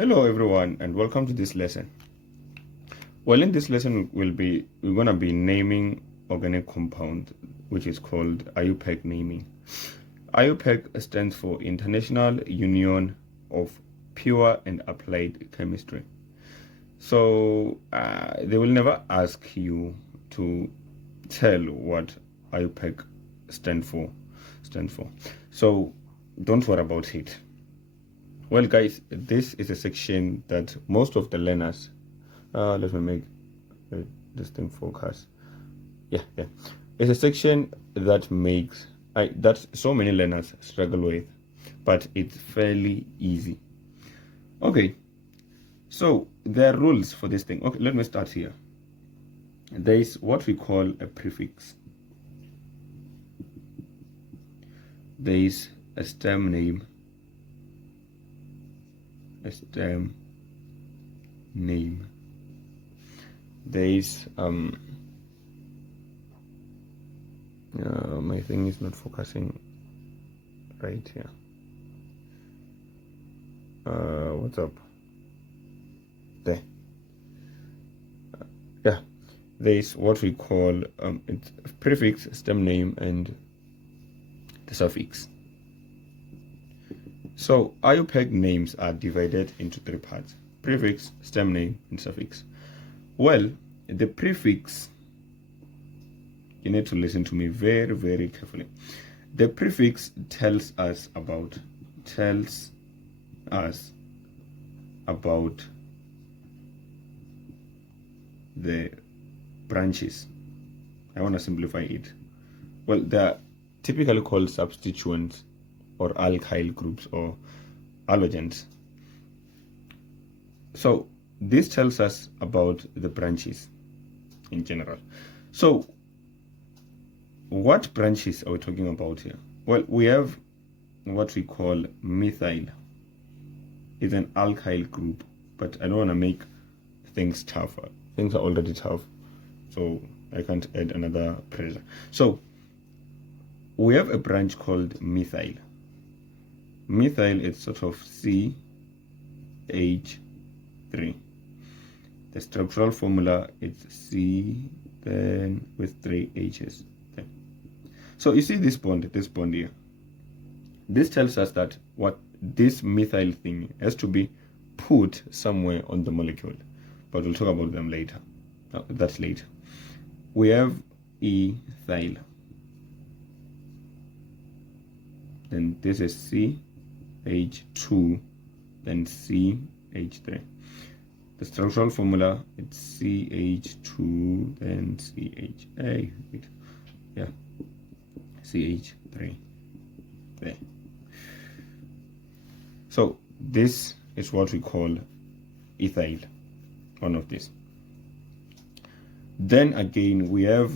Hello everyone and welcome to this lesson. Well, in this lesson we're gonna be naming organic compound which is called IUPAC naming. IUPAC stands for International Union of Pure and Applied Chemistry. So they will never ask you to tell what IUPAC stands for. So don't worry about it. Well, guys, this is a section that most of the learners, let me make this thing focus. Yeah. It's a section that that so many learners struggle with, but it's fairly easy. Okay, so there are rules for this thing. Okay, let me start here. There is what we call a prefix. There is a stem name. There is my thing is not focusing right here. What's up there? Yeah, there is what we call it's prefix, stem name, and the suffix. So IUPAC names are divided into three parts: prefix, stem name, and suffix. Well, the prefix, you need to listen to me very, very carefully. The prefix tells us about the branches. I want to simplify it. Well, they're typically called substituents or alkyl groups or halogens. So this tells us about the branches in general. So what branches are we talking about here? Well, we have what we call methyl. It's an alkyl group, but I don't want to make things tougher. Things are already tough, so I can't add another pressure. So we have a branch called methyl. Methyl is sort of CH3. The structural formula is C then with 3 H's. Okay. So you see this bond here. This tells us that what this methyl thing has to be put somewhere on the molecule, but we'll talk about them later. That's later. We have ethyl. Then this is CH2, then CH3. The structural formula is CH2, then CH3 there. So this is what we call ethyl, one of these. Then again we have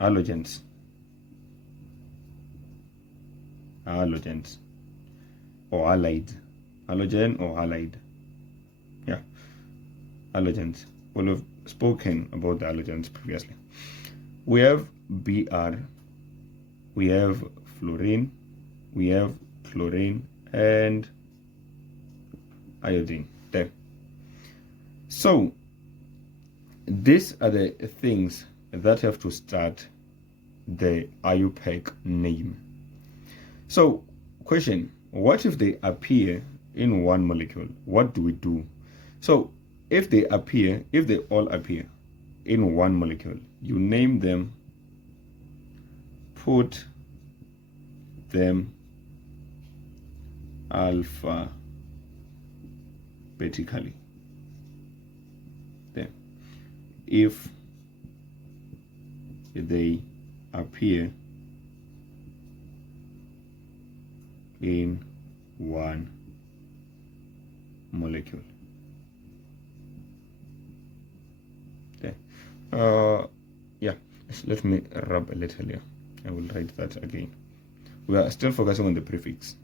halogens or halide. Halogen or halide. Yeah, halogens. We'll have spoken about the halogens previously. We have Br, we have fluorine, we have chlorine, and iodine there. So these are the things that have to start the IUPAC name. So question, what if they appear in one molecule? What do we do? So if they all appear in one molecule, you name them, put them alphabetically. Then if they appear in one molecule. Okay. Yeah, let me rub a little here. I will write that again. We are still focusing on the prefix.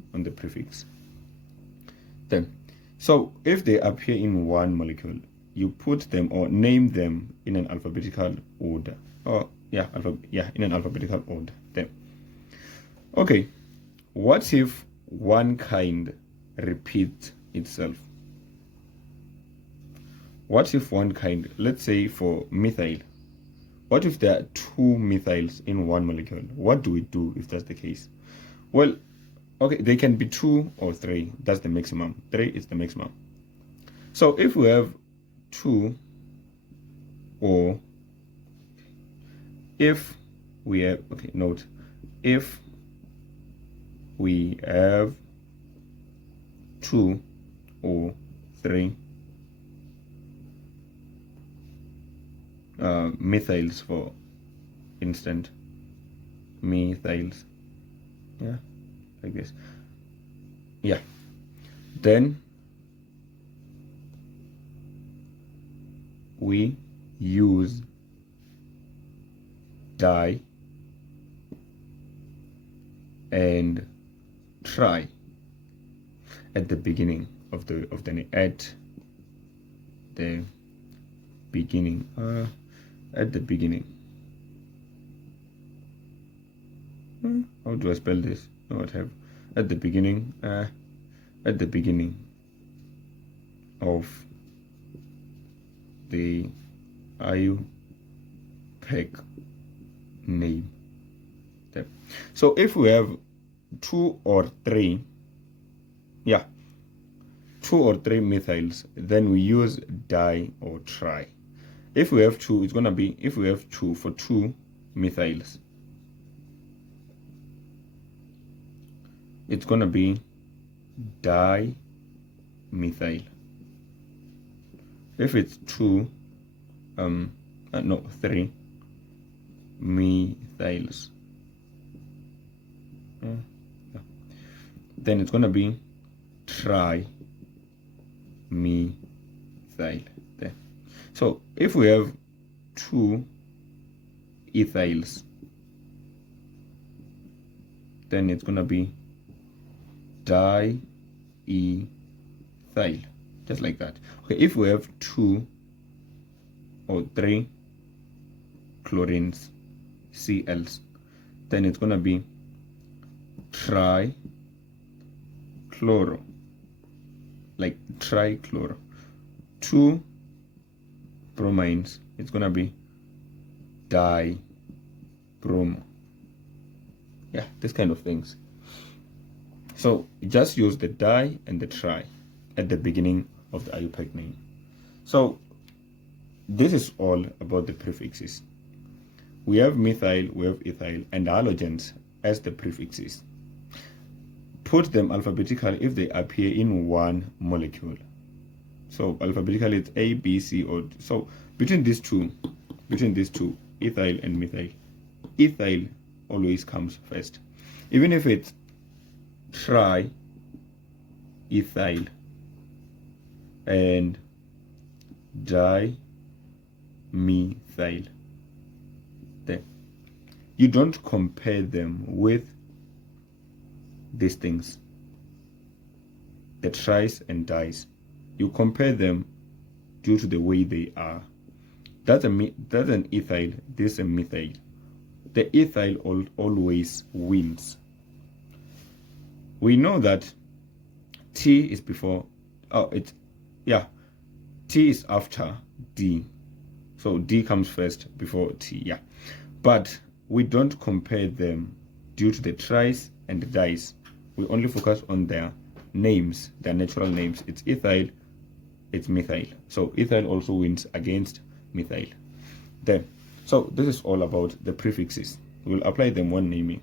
Then, so if they appear in one molecule, you put them or name them in an alphabetical order. In an alphabetical order. Then, okay, what if one kind repeats itself. What if one kind, let's say for methyl, what if there are two methyls in one molecule? What do we do if that's the case? Well, okay, they can be 2 or 3. That's the maximum. 3 is the maximum. So if we have 2, or if we have, okay, note, if we have 2 or 3 methyls, for instance, methyls, yeah, like this, yeah, then we use di and try at the beginning of the at the beginning how do I spell this? No, what have at the beginning of the IUPAC name. Okay. So if we have 2 or 3, yeah, 2 or 3 methyls, then we use di or try. If we have 2, it's gonna be, if we have 2 for 2 methyls, it's gonna be dimethyl. If it's 2, 3 methyls, then it's gonna be trimethyl. There. So if we have 2 ethyls, then it's gonna be diethyl, just like that. Okay, if we have 2 or 3 chlorines, Cls, then it's gonna be trichloro, like trichloro. 2 bromines, it's gonna be dibromo. Yeah, this kind of things. So just use the di and the tri at the beginning of the IUPAC name. So this is all about the prefixes. We have methyl, we have ethyl, and halogens as the prefixes. Put them alphabetically if they appear in one molecule. So alphabetically it's A, B, C, or so between these two, ethyl and methyl, ethyl always comes first. Even if it's triethyl and dimethyl, there, you don't compare them with these things, the tris and dis. You compare them due to the way they are. That's an ethyl, this is a methyl. The ethyl always wins. We know that T is before, T is after D. So D comes first before T, yeah. But we don't compare them due to the tris and the dis. We only focus on their names, their natural names. It's ethyl, it's methyl. So ethyl also wins against methyl. Then, so this is all about the prefixes. We'll apply them when naming.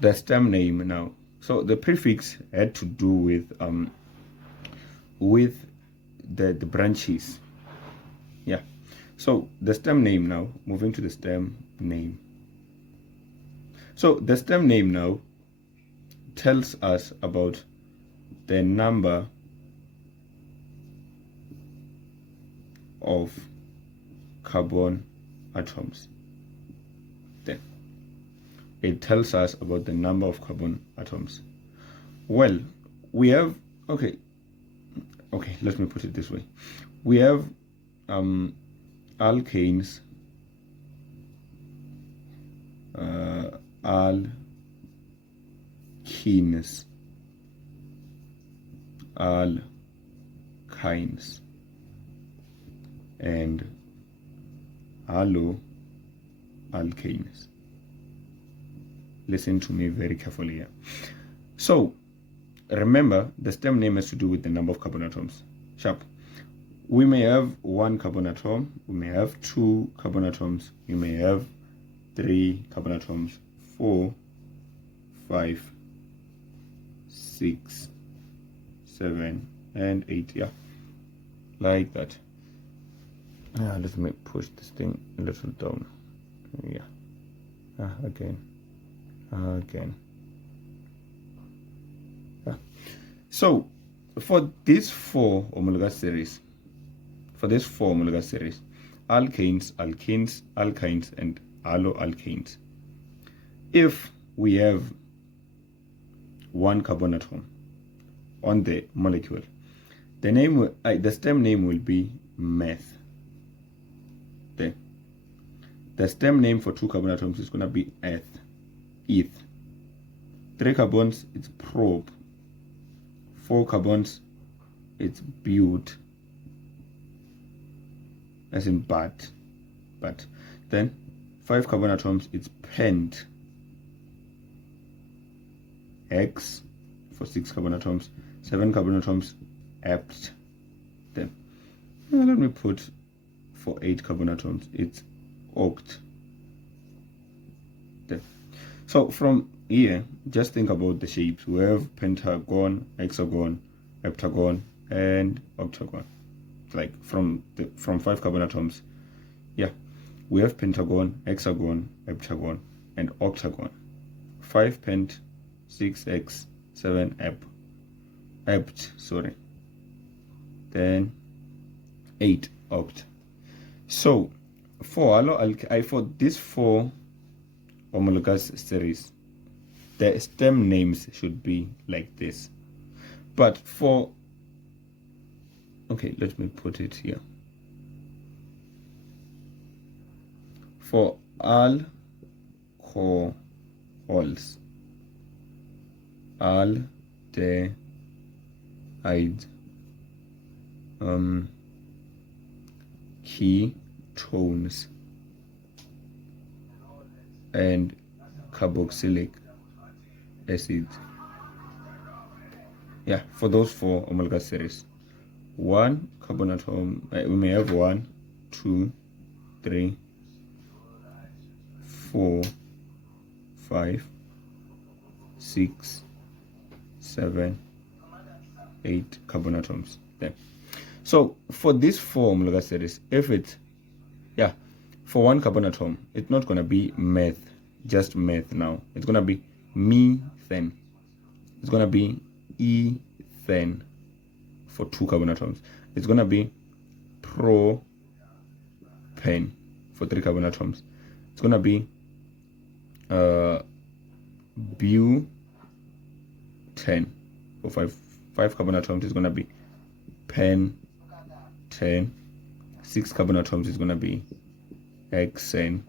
The stem name now. So the prefix had to do with the branches. Yeah. So the stem name now, moving to the stem name. So the stem name now tells us about the number of carbon atoms. Then it tells us about the number of carbon atoms. Well, we have, okay, let me put it this way. We have alkanes, alkenes, alkynes and alkanes. Listen to me very carefully here. So remember, the stem name has to do with the number of carbon atoms. Sharp. We may have 1 carbon atom, we may have 2 carbon atoms, we may have 3 carbon atoms, 4, 5, 6, 7, and 8. Yeah, like that. Let me push this thing a little down. Yeah. Again. Yeah. So for these 4 homologous series, alkanes, alkenes, alkynes, and alloalkanes, if we have 1 carbon atom on the molecule, the stem name will be meth. The stem name for 2 carbon atoms is going to be eth. 3 carbons, it's prop. 4 carbons, it's bute, as in but. Then 5 carbon atoms, it's pent. X for 6 carbon atoms. 7 carbon atoms, ept. Then let me put for 8 carbon atoms, it's oct. Then so from here, just think about the shapes. We have pentagon, hexagon, heptagon, and octagon. Like from 5 carbon atoms, yeah, we have pentagon, hexagon, heptagon, and octagon. 5 pent, 6 hex, 7 ept, sorry. Then 8 oct. So for these 4 homologous series, the stem names should be like this. But let me put it here. For alcohols, aldehyde, ketones, and carboxylic acid. Yeah, for those 4 homologous series, 1 carbon atom, we may have 1, 2, 3, 4, 5, 6, 7, 8 carbon atoms there. So for these 4 homologous series, if it's, for 1 carbon atom, it's not going to be meth, just meth now. It's going to be methane. It's going to be ethane for 2 carbon atoms. It's going to be propane for 3 carbon atoms. It's going to be butane for 5 carbon atoms. Is going to be pentane. 6 carbon atoms is going to be hexane.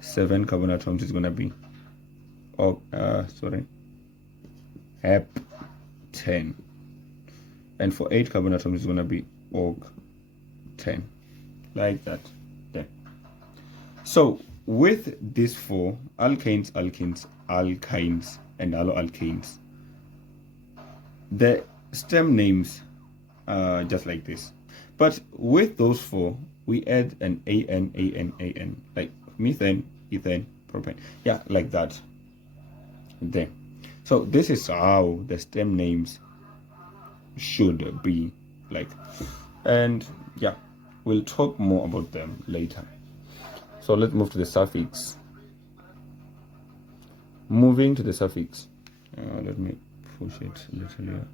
7 carbon atoms is going to be heptane. And for 8 carbon atoms is going to be octane, like that there. So with these 4 alkanes, alkenes, alkynes, and alloalkanes, the stem names are just like this. But with those 4, we add an an, like methane, ethane, propane. Yeah, like that there. So this is how the stem names should be like. And yeah, we'll talk more about them later. So let's move to the suffix. Moving to the suffix. Let me push it a little here.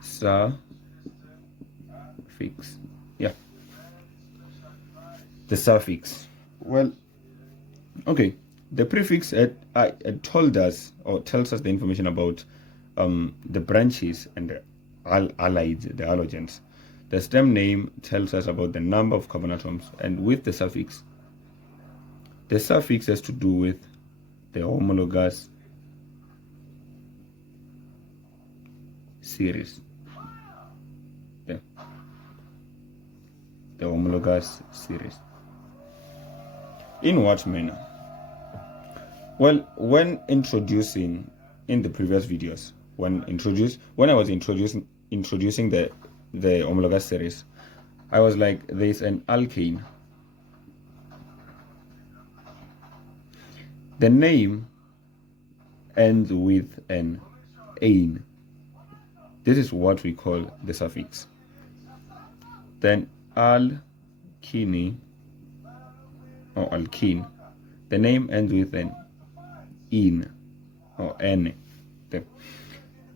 Suffix. Yeah. The suffix. Well, okay. The prefix told us or tells us the information about the branches and the allies, the halogens. The stem name tells us about the number of carbon atoms, and with the suffix has to do with the homologous series. Yeah. The homologous series. In what manner? Well, when introducing in the previous videos, when I was introducing the homologous series, I was like, there's an alkane. The name ends with an ane. This is what we call the suffix. Then alkene or alkene, the name ends with an in or n.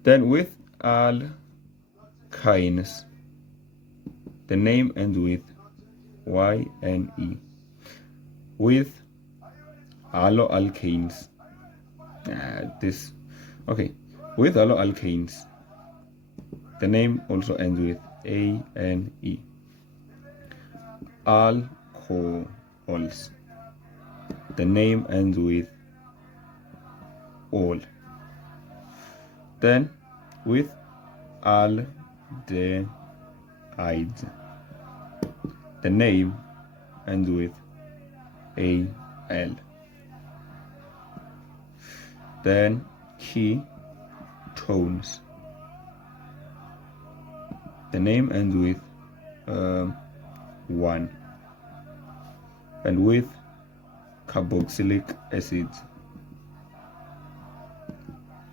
Then with alkynes, the name ends with yne. With alloalkanes, with alloalkanes, the name also ends with ane. Alcohols, the name ends with all. Then with aldehydes, the name ends with al. Then ketones, the name ends with 1. And with carboxylic acid,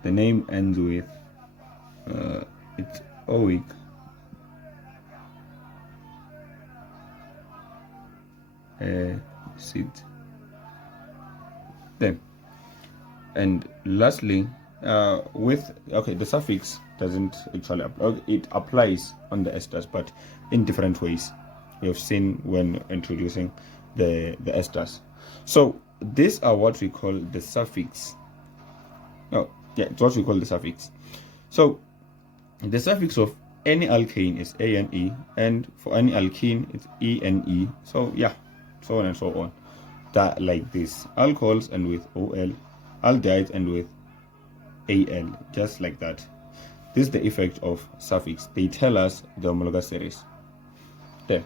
the name ends with it's oic acid. Then, and lastly, the suffix doesn't actually it applies on the esters, but in different ways. We have seen when introducing the esters. So these are what we call the suffix. It's what we call the suffix. So the suffix of any alkane is ane, and for any alkene it's ene. So so on and so on. That like this. Alcohols end with ol, aldehydes end with al, just like that. This is the effect of suffix. They tell us the homologous series. There.